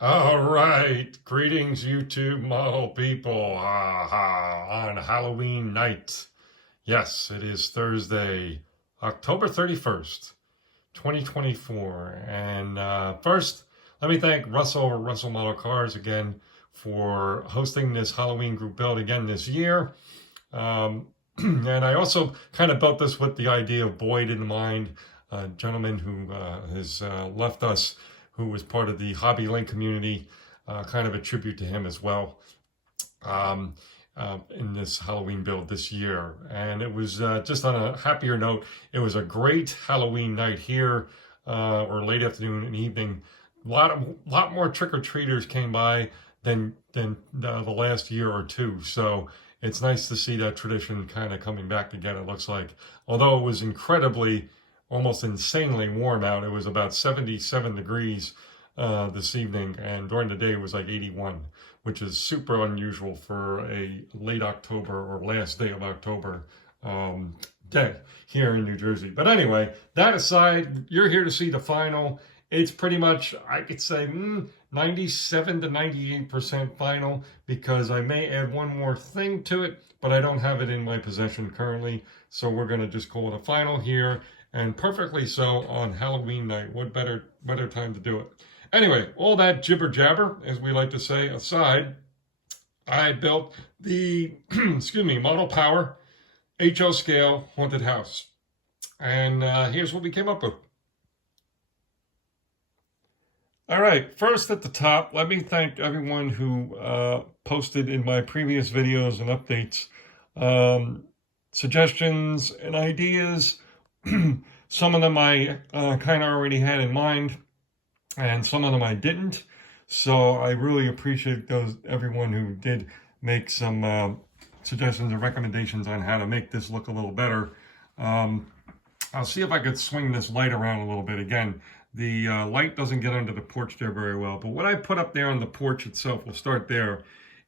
All right, greetings, YouTube model people. On Halloween night. Yes, it is Thursday, October 31st, 2024. And first, let me thank Russell Model Cars again for hosting this Halloween group build again this year. And I also kind of built this with the idea of Boyd in mind, a gentleman who has left us, who was part of the Hobby Link community, kind of a tribute to him as well um, in this Halloween build this year. And it was just on a happier note, it was a great Halloween night here, or late afternoon and evening. A lot more trick-or-treaters came by than the last year or two. So it's nice to see that tradition kind of coming back again, it looks like. Although it was incredibly, almost insanely warm out. It was about 77 degrees this evening, and during the day it was like 81, which is super unusual for a late October or last day of October day here in New Jersey. But anyway, that aside, you're here to see the final. It's pretty much, I could say, 97 to 98% final, because I may add one more thing to it, but I don't have it in my possession currently. So we're going to just call it a final here, and perfectly so on Halloween night. What better time to do it? Anyway, all that jibber jabber, as we like to say, aside, I built the excuse me, Model Power HO scale haunted house. And here's what we came up with. All right, first at the top, let me thank everyone who posted in my previous videos and updates suggestions and ideas. Some of them I kind of already had in mind, and some of them I didn't. So I really appreciate everyone who did make some suggestions and recommendations on how to make this look a little better. I'll see if I could swing this light around a little bit. Again, the light doesn't get under the porch there very well, but what I put up there on the porch itself, we'll start there,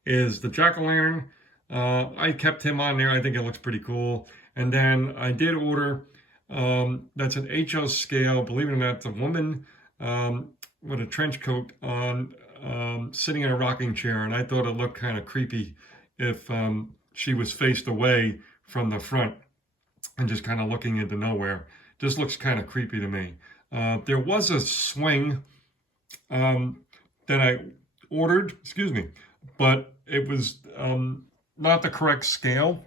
is the jack-o'-lantern. I kept him on there. I think it looks pretty cool. And then I did order, that's an HO scale, believe it or not, it's a woman with a trench coat on, sitting in a rocking chair, and I thought it looked kind of creepy if she was faced away from the front and just kind of looking into nowhere. Just looks kind of creepy to me. There was a swing that I ordered, excuse me, but it was not the correct scale.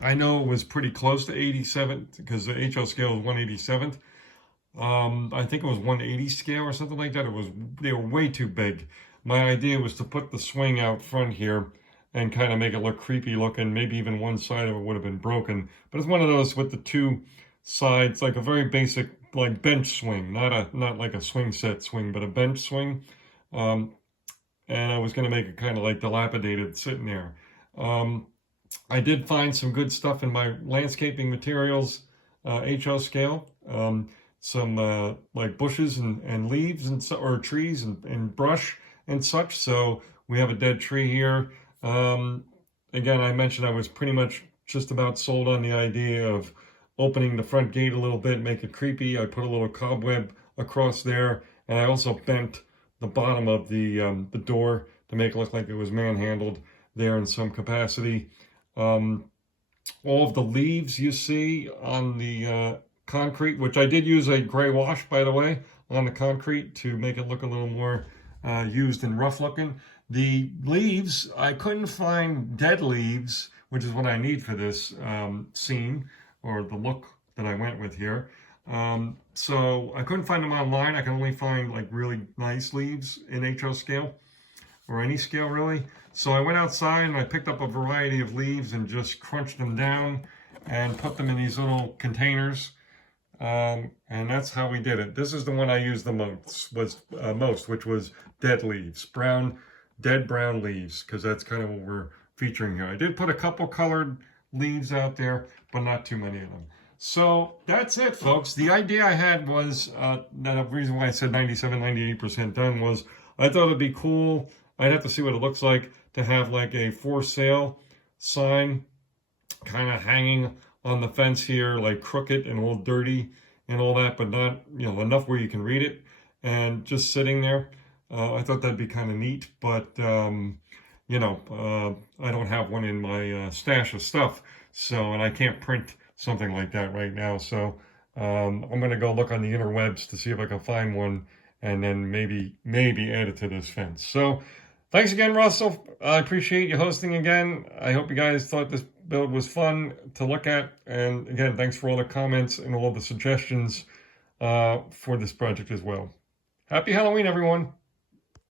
I know it was pretty close to 87 because the HO scale is 187th. I think it was 180 scale or something like that. They were way too big. My idea was to put the swing out front here and kind of make it look creepy looking. Maybe even one side of it would have been broken. But it's one of those with the two sides, like a very basic like bench swing, not like a swing set swing, but a bench swing. And I was going to make it kind of like dilapidated sitting there. I did find some good stuff in my landscaping materials HO scale. Some like bushes and leaves or trees and brush and such. So we have a dead tree here. Again, I mentioned I was pretty much just about sold on the idea of opening the front gate a little bit, make it creepy. I put a little cobweb across there, and I also bent the bottom of the door to make it look like it was manhandled there in some capacity. All of the leaves you see on the concrete, which I did use a gray wash, by the way, on the concrete to make it look a little more used and rough looking. The leaves, I couldn't find dead leaves, which is what I need for this scene, or the look that I went with here. So I couldn't find them online. I can only find like really nice leaves in HO scale, or any scale really. So I went outside and I picked up a variety of leaves and just crunched them down and put them in these little containers. And that's how we did it. This is the one I used the most, which was dead leaves, dead brown leaves, because that's kind of what we're featuring here. I did put a couple colored leaves out there, but not too many of them. So that's it, folks. The idea I had was, the reason why I said 97, 98% done was I thought it'd be cool. I'd have to see what it looks like to have like a for sale sign kind of hanging on the fence here, like crooked and all dirty and all that, but not, enough where you can read it, and just sitting there. I thought that'd be kind of neat, but you know, I don't have one in my stash of stuff, so, and I can't print something like that right now. So I'm gonna go look on the interwebs to see if I can find one, and then maybe add it to this fence. So thanks again, Russell. I appreciate you hosting again. I hope you guys thought this build was fun to look at, and again, thanks for all the comments and all the suggestions for this project as well. Happy Halloween, everyone.